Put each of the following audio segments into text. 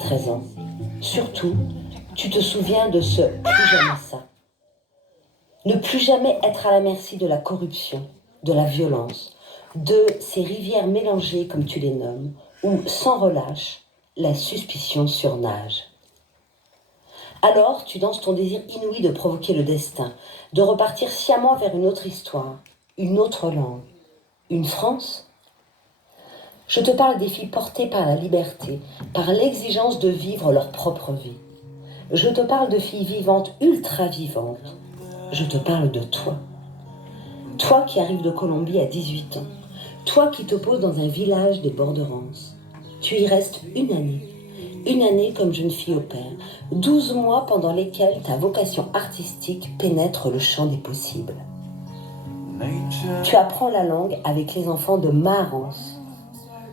13 ans. Surtout, tu te souviens de ce plus jamais ça. Ne plus jamais être à la merci de la corruption, de la violence, de ces rivières mélangées comme tu les nommes, où, sans relâche, la suspicion surnage. Alors, tu danses ton désir inouï de provoquer le destin, de repartir sciemment vers une autre histoire, une autre langue, une France. Je te parle des filles portées par la liberté, par l'exigence de vivre leur propre vie. Je te parle de filles vivantes, ultra vivantes. Je te parle de toi. Toi qui arrives de Colombie à 18 ans. Toi qui te poses dans un village des bords de Rance. Tu y restes une année. Une année comme jeune fille au père. 12 mois pendant lesquels ta vocation artistique pénètre le champ des possibles. Tu apprends la langue avec les enfants de ma Rance.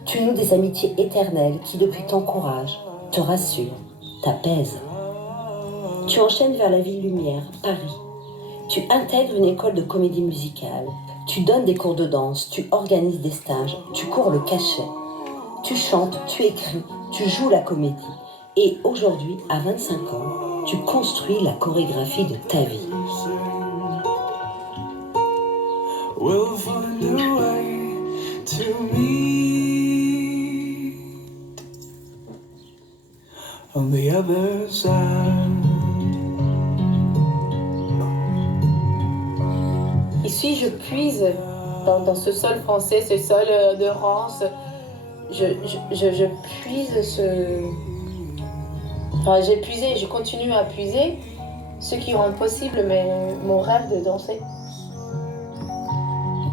Tu noues des amitiés éternelles qui depuis t'encouragent, te rassurent, t'apaisent. Tu enchaînes vers la ville lumière, Paris. Tu intègres une école de comédie musicale. Tu donnes des cours de danse, tu organises des stages, tu cours le cachet. Tu chantes, tu écris, tu joues la comédie. Et aujourd'hui, à 25 ans, tu construis la chorégraphie de ta vie. We'll find a way to meet on the other side. Ici, je puise dans ce sol français, ce sol de Rance. Je puise ce... Enfin, j'ai puisé, je continue à puiser ce qui rend possible mon rêve de danser.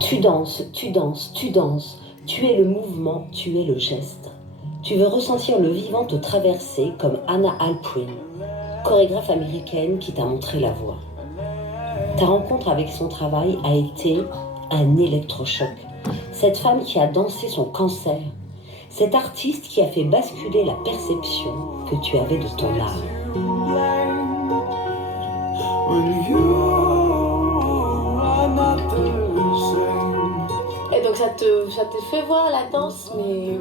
Tu danses, tu danses, tu danses. Tu es le mouvement, tu es le geste. Tu veux ressentir le vivant te traverser comme Anna Alprin, chorégraphe américaine qui t'a montré la voie. Ta rencontre avec son travail a été un électrochoc. Cette femme qui a dansé son cancer, cet artiste qui a fait basculer la perception que tu avais de ton art. Et donc ça te fait voir la danse, mais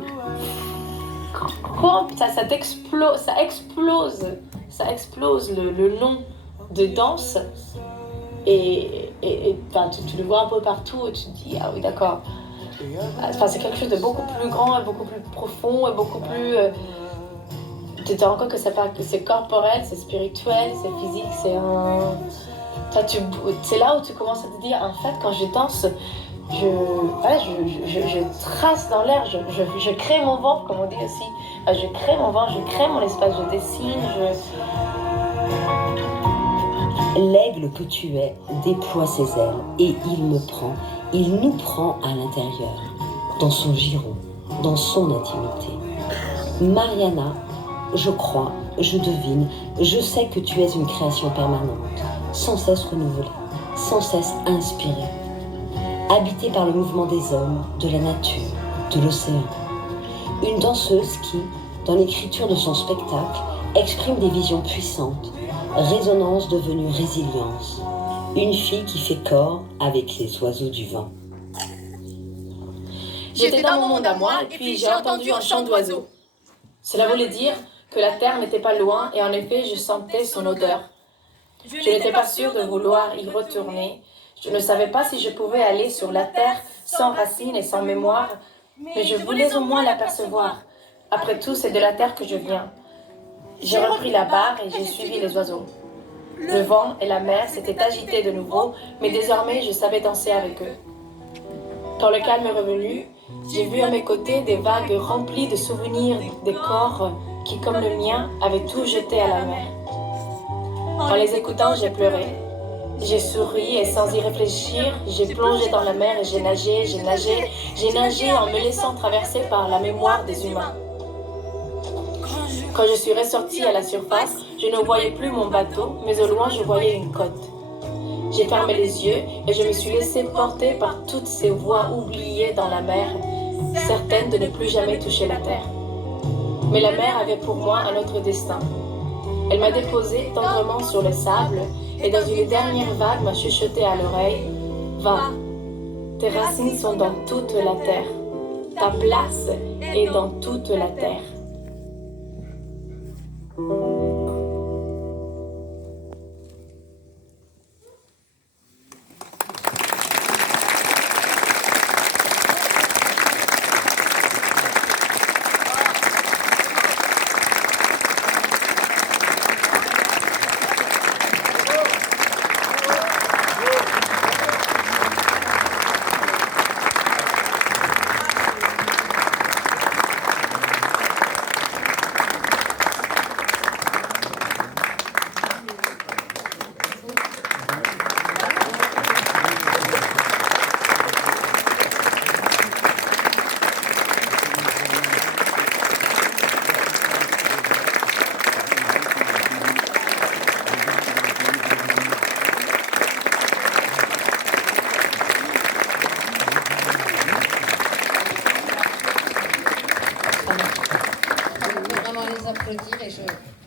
ça explose le nom de danse. Et tu le vois un peu partout et tu te dis, ah oui, d'accord. Enfin, c'est quelque chose de beaucoup plus grand et beaucoup plus profond et beaucoup plus... tu te rends compte que c'est corporel, c'est spirituel, c'est physique, c'est là où tu commences à te dire, en fait, quand je danse, je trace dans l'air, je crée mon vent, comme on dit aussi. Je crée mon vent, je crée mon espace, je dessine, L'aigle que tu es déploie ses ailes et il nous prend à l'intérieur, dans son giron, dans son intimité. Mariana, je crois, je devine, je sais que tu es une création permanente, sans cesse renouvelée, sans cesse inspirée, habitée par le mouvement des hommes, de la nature, de l'océan. Une danseuse qui, dans l'écriture de son spectacle, exprime des visions puissantes, résonance devenue résilience. Une fille qui fait corps avec les oiseaux du vent. J'étais dans mon monde à moi et puis j'ai entendu un chant d'oiseaux. Cela voulait dire que la terre n'était pas loin et en effet je sentais son odeur. Je n'étais pas sûre de vouloir y retourner. Je ne savais pas si je pouvais aller sur la terre sans racines et sans mémoire, mais je voulais au moins l'apercevoir. Après tout, c'est de la terre que je viens. J'ai repris la barre et j'ai suivi les oiseaux. Le vent et la mer s'étaient agités de nouveau, mais désormais je savais danser avec eux. Quand le calme est revenu, j'ai vu à mes côtés des vagues remplies de souvenirs des corps qui, comme le mien, avaient tout jeté à la mer. En les écoutant, j'ai pleuré. J'ai souri et sans y réfléchir, j'ai plongé dans la mer et j'ai nagé en me laissant traverser par la mémoire des humains. Quand je suis ressortie à la surface, je ne voyais plus mon bateau, mais au loin je voyais une côte. J'ai fermé les yeux et je me suis laissée porter par toutes ces voix oubliées dans la mer, certaines de ne plus jamais toucher la terre. Mais la mer avait pour moi un autre destin. Elle m'a déposé tendrement sur le sable et dans une dernière vague m'a chuchoté à l'oreille « Va, tes racines sont dans toute la terre, ta place est dans toute la terre. » Attendez, je...